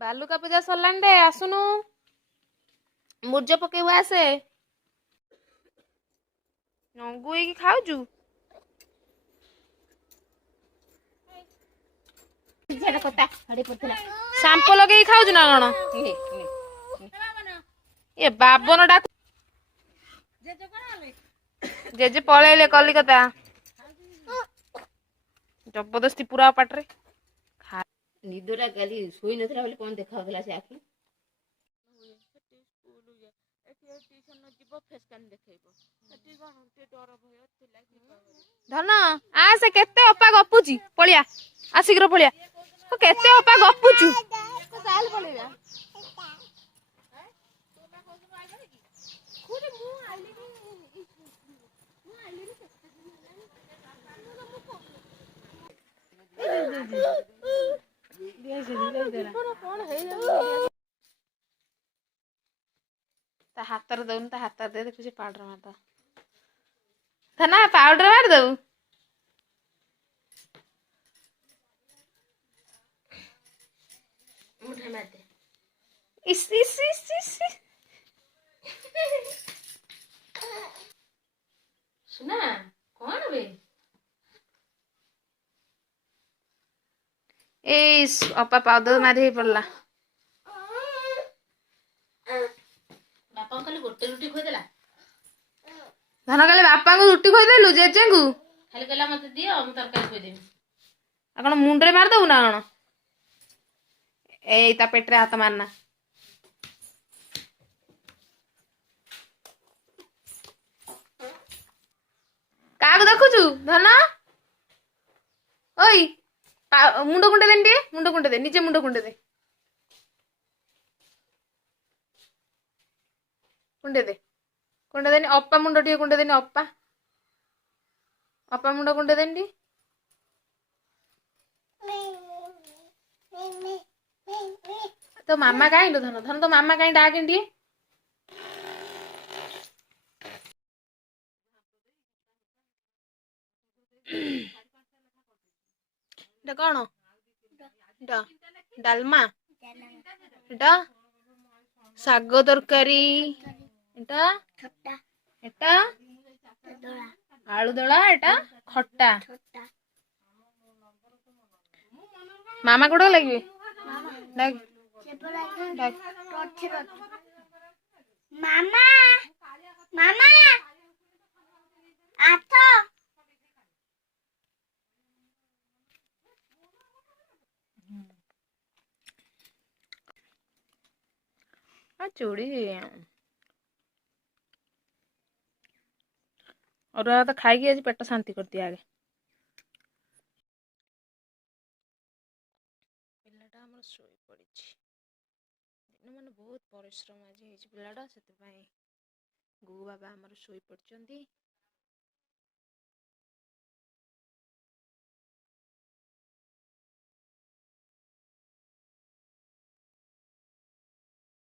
ବାଲୁକା ପୂଜା ସରିଲାଣି ରେ ଆସୁନୁ ମୁର୍ଜ ପକେଇବୁ ଆସେ। ନଙ୍ଗୁ ହେଇକି ଖାଉଛୁ। ସାମ୍ପୁ ଲଗେଇକି ଖାଉଛୁ ନା କଣ? ଏ ବାବନ ଡାକୁ ଜେଜେ ପଳେଇଲେ କଲିକତା। ଜବରଦସ୍ତି ପୁରା ପାଟିରେ ନିଦଟା କାଲି ଶୋଇ ନଥିଲା ବୋଲି କଣ ଦେଖାଉଥିଲା ସେ ଆଖି। ଧନ ଆ ସେ କେତେ ଅପା ଗପୁଛି ପଳିଆ ଆ ଶୀଘ୍ର ପଳିଆ କେତେ ଅପା ଗପୁଛୁ। ତା ହାତରେ ଦଉନି ତା ହାତରେ ଦେ ଦେଖୁଛି ପାଉଡର ମାରିଦବ। ନା ପାଉଡର ମାରିଦବୁ। ଇସ୍ ଇସ୍ ଇସ୍ ଇସ୍ ସୁନା କଣ ବେ? ଏଇ ଅପା ପାଉଡର ମାରି ହେଇ ପଡିଲା। ବାପାଙ୍କୁ ଖାଲି ଗୋଟେ ରୁଟି ଖୋଇଦେଲା। ଧନ କାଲି ବାପାଙ୍କୁ ରୁଟି ଖୋଇଦେଲୁ ଜେଜେଙ୍କୁ। ଖାଲି କହିଲା ମତେ ଦିଅ ମୁଁ ତରକାରୀ ଖୋଇଦେବି। ଆଉ କଣ ମୁଣ୍ଡରେ ମାରିଦବୁ ନା କଣ? ଏଇ ତା ପେଟରେ ହାତ ମାରନା। କାହାକୁ ଦେଖୁଛୁ ଧନ? ଓଇ ମୁଣ୍ଡ କୁଣ୍ଡେଇ ଦେନି ଟିକେ ମୁଣ୍ଡ କୁଣ୍ଡେଇ ଦେ ନିଜେ ମୁଣ୍ଡ କୁଣ୍ଡେଇ ଦେ। କୁଣ୍ଡେଇ ଦେନି ଅପା ମୁଣ୍ଡ ଟିକେ କୁଣ୍ଡେଇ ଦେନି ଅପା ମୁଣ୍ଡ କୁଣ୍ଡେଇ ଦେନି ଟିକେ। ତୋ ମାମା କାଇଁ ଲୋ ଧନ ତୋ ମାମା କାଇଁ ଡାକେନି ଟିକେ। ଏଟା କଣ? ଡାଲମା ଏଟା ଶାଗ ତରକାରୀ ଏଟା ଆଳୁ ଦଳା ଏଟା ଖଟା। ମାମା କୋଉଟା ଲାଗିବେ? ମାମା ମାମା ଆସ। ଚୁଡ଼ି ଅରୁଆ ଭାତ ଖାଇକି ଆଜି ପେଟ ଶାନ୍ତି କରିଦିଏ ଆଗେ। ପିଲାଟା ଆମର ଶୋଇ ପଡିଛି। ଦିନ ମାନେ ବହୁତ ପରିଶ୍ରମ ଆଜି ହେଇଛି ପିଲାଟା ସେଥିପାଇଁ ଗୁଉ ବାବା ଆମର ଶୋଇ ପଡିଛନ୍ତି।